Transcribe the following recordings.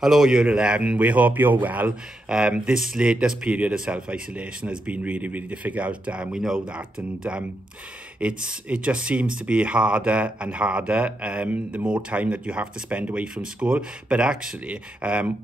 Hello, Year 11. We hope you're well. This latest period of self-isolation has been really, really difficult. We know that, and it just seems to be harder and harder the more time that you have to spend away from school. But actually,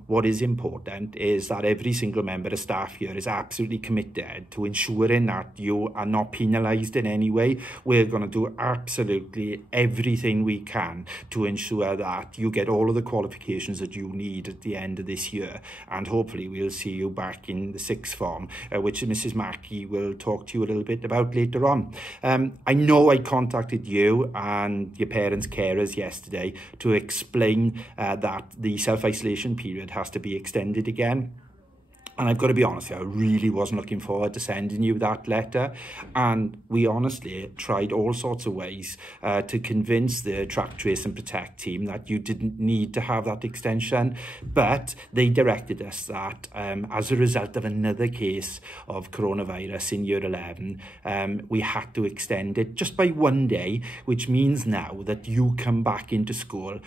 what is important is that every single member of staff here is absolutely committed to ensuring that you are not penalised in any way. We're going to do absolutely everything we can to ensure that you get all of the qualifications that you need at the end of this year, and hopefully we'll see you back in the sixth form, which Mrs. Mackey will talk to you a little bit about later on. I know I contacted you and your parents' carers yesterday to explain that the self-isolation period has to be extended again. And I've got to be honest, I really wasn't looking forward to sending you that letter. And we honestly tried all sorts of ways to convince the Track, Trace and Protect team that you didn't need to have that extension. But they directed us that as a result of another case of coronavirus in Year 11, we had to extend it just by 1 day, which means now that you come back into school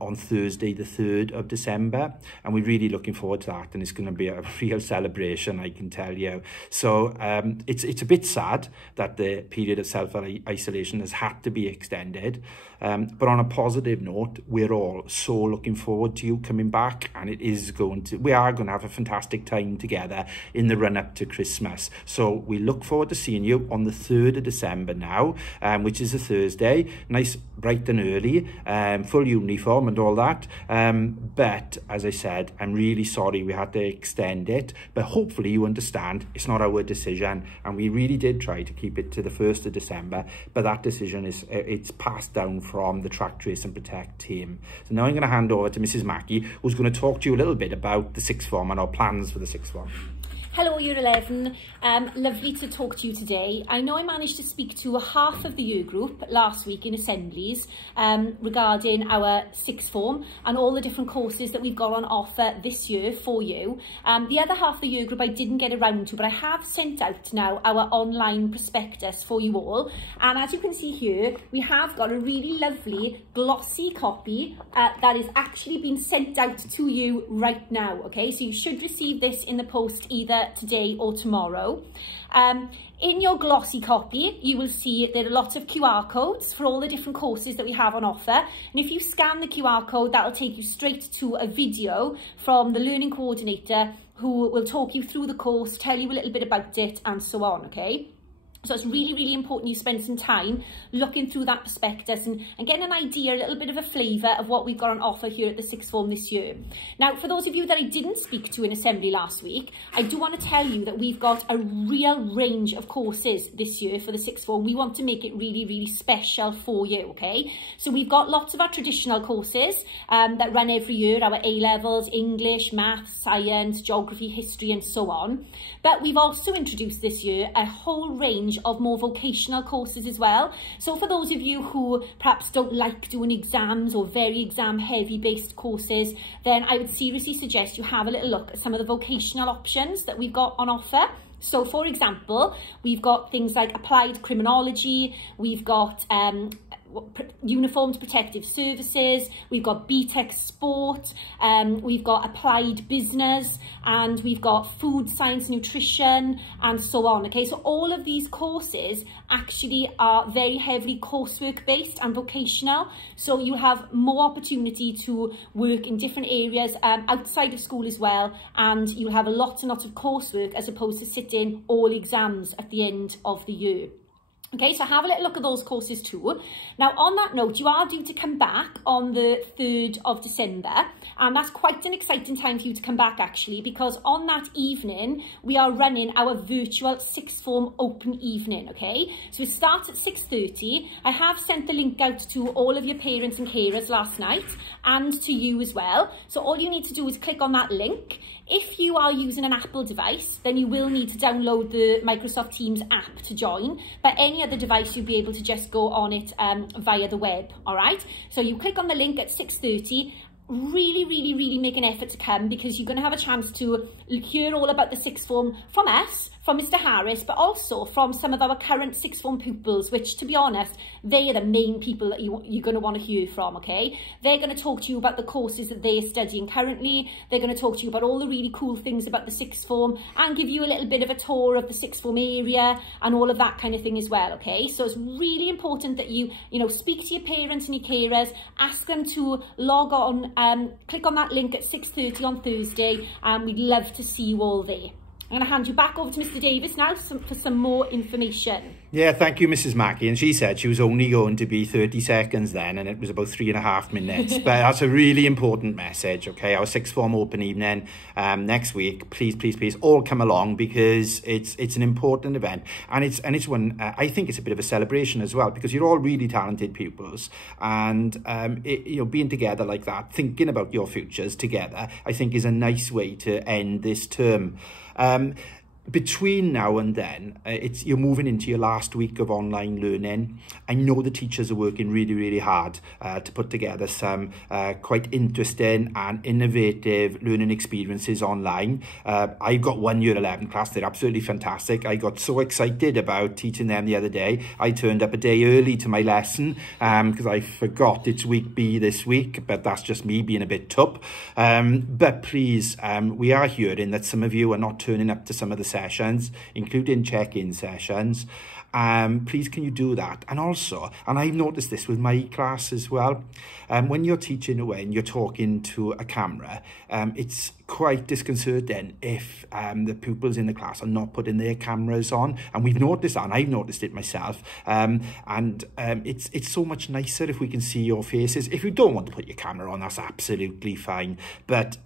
on Thursday, the 3rd of December. And we're really looking forward to that. And it's going to be a real celebration, I can tell you. So it's a bit sad that the period of self-isolation has had to be extended. But on a positive note, we're all so looking forward to you coming back, and we are going to have a fantastic time together in the run-up to Christmas. So we look forward to seeing you on the 3rd of December now, which is a Thursday. Nice, bright and early, full uniform and all that. But as I said, I'm really sorry we had to extend it, but hopefully you understand it's not our decision, and we really did try to keep it to the 1st of December, but that decision it's passed down from the Track, Trace and Protect team. So now I'm going to hand over to Mrs. Mackey, who's going to talk to you a little bit about the sixth form and our plans for the sixth form. Hello, Year 11. Lovely to talk to you today. I know I managed to speak to half of the year group last week in assemblies regarding our sixth form and all the different courses that we've got on offer this year for you. The other half of the year group I didn't get around to, but I have sent out now our online prospectus for you all. And as you can see here, we have got a really lovely glossy copy that is actually being sent out to you right now. Okay, so you should receive this in the post either today or tomorrow. In your glossy copy, you will see there are lots of QR codes for all the different courses that we have on offer. And if you scan the QR code, that will take you straight to a video from the learning coordinator who will talk you through the course, tell you a little bit about it and so on, okay? So it's really, really important you spend some time looking through that prospectus and getting an idea, a little bit of a flavour of what we've got on offer here at the sixth form this year. Now, for those of you that I didn't speak to in assembly last week, I do want to tell you that we've got a real range of courses this year for the sixth form. We want to make it really, really special for you, okay? So we've got lots of our traditional courses that run every year, our A-levels, English, Maths, Science, Geography, History and so on. But we've also introduced this year a whole range of more vocational courses as well. So for those of you who perhaps don't like doing exams or very exam heavy based courses, then I would seriously suggest you have a little look at some of the vocational options that we've got on offer. So for example, we've got things like applied criminology, we've got uniformed protective services, we've got BTEC sport, we've got applied business, and we've got food science nutrition and so on. Okay, so all of these courses actually are very heavily coursework based and vocational, so you have more opportunity to work in different areas outside of school as well, and you'll have a lot and lots of coursework as opposed to sitting all exams at the end of the year. Okay, so have a little look at those courses too. Now, on that note, you are due to come back on the 3rd of December, and that's quite an exciting time for you to come back actually, because on that evening, we are running our virtual sixth form open evening, okay? So it starts at 6:30. I have sent the link out to all of your parents and carers last night, and to you as well. So all you need to do is click on that link. If you are using an Apple device, then you will need to download the Microsoft Teams app to join, but any other device you'll be able to just go on it via the web, all right? So you click on the link at 6:30, really make an effort to come, because you're going to have a chance to hear all about the sixth form from us, from Mr. Harris, but also from some of our current sixth form pupils, which, to be honest, they are the main people that you're going to want to hear from, okay? They're going to talk to you about the courses that they're studying currently. They're going to talk to you about all the really cool things about the sixth form and give you a little bit of a tour of the sixth form area and all of that kind of thing as well, okay? So it's really important that you speak to your parents and your carers, ask them to log on, click on that link at 6:30 on Thursday, and we'd love to see you all there. I'm going to hand you back over to Mr. Davis now for some more information. Yeah, thank you, Mrs. Mackey. And she said she was only going to be 30 seconds then, and it was about 3.5 minutes. But that's a really important message, okay? Our sixth form open evening next week. Please, all come along, because it's an important event, and it's one I think it's a bit of a celebration as well, because you're all really talented pupils, and being together like that, thinking about your futures together, I think is a nice way to end this term. Between now and then, you're moving into your last week of online learning. I know the teachers are working really hard to put together some quite interesting and innovative learning experiences online. I've got one year 11 class. They're absolutely fantastic. I got so excited about teaching them the other day. I turned up a day early to my lesson because I forgot it's week B this week, but that's just me being a bit tough. But please, we are hearing that some of you are not turning up to some of the sessions, including check-in sessions. Please, can you do that? And also, and I've noticed this with my class as well, when you're teaching away and you're talking to a camera, it's quite disconcerting if the pupils in the class are not putting their cameras on, and we've noticed that, and I've noticed it myself, it's so much nicer if we can see your faces. If you don't want to put your camera on, that's absolutely fine, but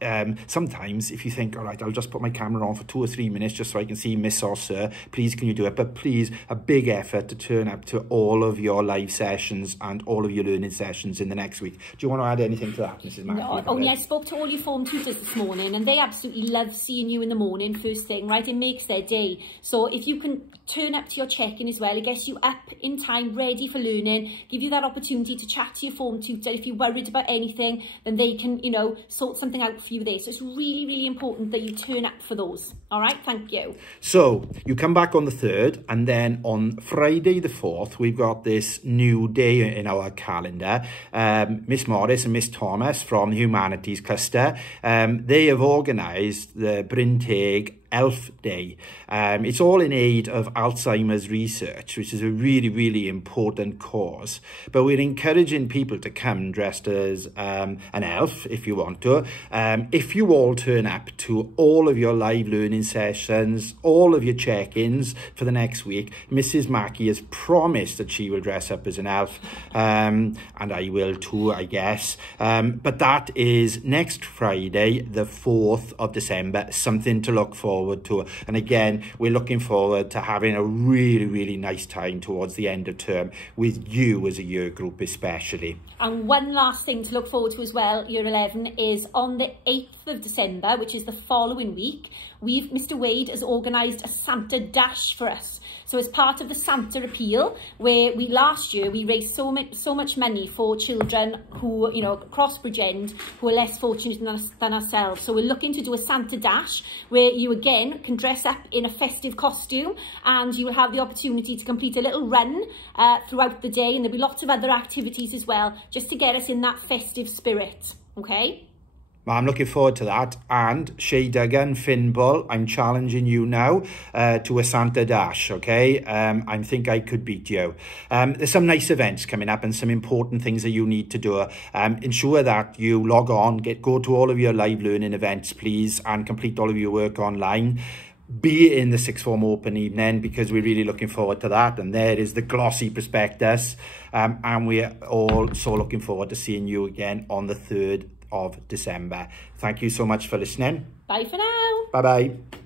sometimes if you think, all right, I'll just put my camera on for 2 or 3 minutes just so I can see Miss or Sir, please can you do it? But please, a big effort to turn up to all of your live sessions and all of your learning sessions in the next week. Do you want to add anything to that, Mrs. Mackey? No, only I spoke to all your form tutors this morning, and they absolutely love seeing you in the morning first thing, right? It makes their day. So if you can turn up to your check-in as well, it gets you up in time, ready for learning, give you that opportunity to chat to your form tutor. If you're worried about anything, then they can, sort something out for you there. So it's really important that you turn up for those. All right, thank you. So you come back on the 3rd, and then on Friday the 4th, we've got this new day in our calendar. Miss Morris and Miss Thomas from the Humanities Cluster, they have organised the Bryn Teg Elf Day. It's all in aid of Alzheimer's research, which is a really important cause. But we're encouraging people to come dressed as an elf if you want to. If you all turn up to all of your live learning sessions, all of your check-ins for the next week, Mrs. Mackey has promised that she will dress up as an elf, and I will too, I guess. But that is next Friday, the 4th of December, something to look forward to. And again, we're looking forward to having a really nice time towards the end of term with you as a year group especially. And one last thing to look forward to as well, Year 11, is on the 8th of December, which is the following week, Mr. Wade has organised a Santa Dash for us. So as part of the Santa Appeal, where last year we raised so much money for children who, across Bridgend, who are less fortunate than ourselves. So we're looking to do a Santa Dash, where you again can dress up in a festive costume, and you will have the opportunity to complete a little run throughout the day, and there'll be lots of other activities as well, just to get us in that festive spirit, okay? I'm looking forward to that. And Shay Duggan, Finball, I'm challenging you now to a Santa Dash, okay? I think I could beat you. There's some nice events coming up and some important things that you need to do. Ensure that you log on, go to all of your live learning events, please, and complete all of your work online. Be in the sixth form open evening, because we're really looking forward to that. And there is the glossy prospectus. And we're all so looking forward to seeing you again on the 3rd of December. Thank you so much for listening. Bye for now. Bye-bye.